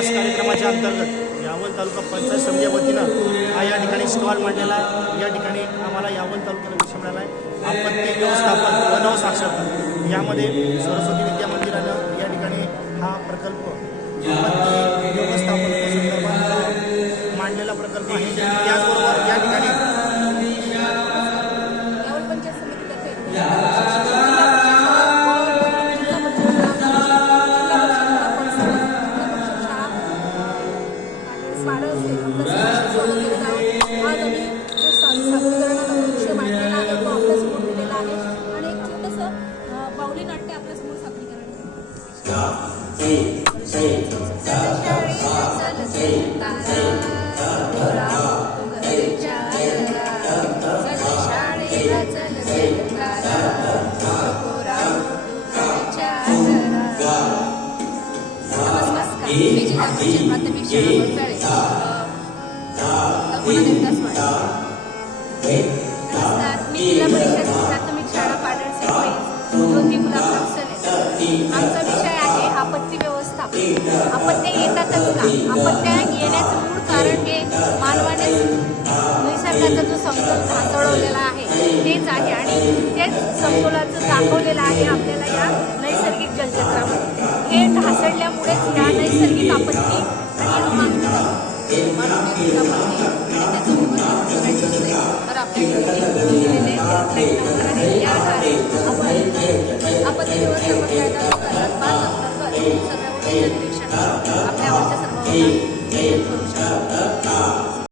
विकास कार्यक्रमाच्या अंतर्गत यावल तालुका पंचायत समितीच्या वतीनं हा या ठिकाणी स्टॉल मांडलेला आहे. या ठिकाणी आम्हाला यावल तालुक्याला विषय मिळाला आहे. आपत्ती व्यवस्थापन व नवसाक्षरता यामध्ये सरस्वती विद्या मंदिरानं या ठिकाणी हा प्रकल्प आपत्ती व्यवस्थापन संदर्भात मांडलेला प्रकल्प आहे. त्याचबरोबर या ठिकाणी माध्यमिक आहे. नमस्कार शाळा अपत्य येतातच का आपत्त्या येण्याचं मूळ कारण हे मानवाने निसर्गाचा जो समतोल ढासळवलेला आहे तेच आहे आणि तेच समतोलाचं दाखवलेलं आहे आपल्याला या नैसर्गिक जलचक्रामध्ये हे ढासळल्यामुळेच या नैसर्गिक आपत्ती आणि मानवी आपत्ती आणि त्याचं विवर्तन करायचं असेल तर आपल्याकडे या आधारे आपण आपत्ती व्यवस्थापन कायदा दोन हजार पाच अंतर्गत Thank you.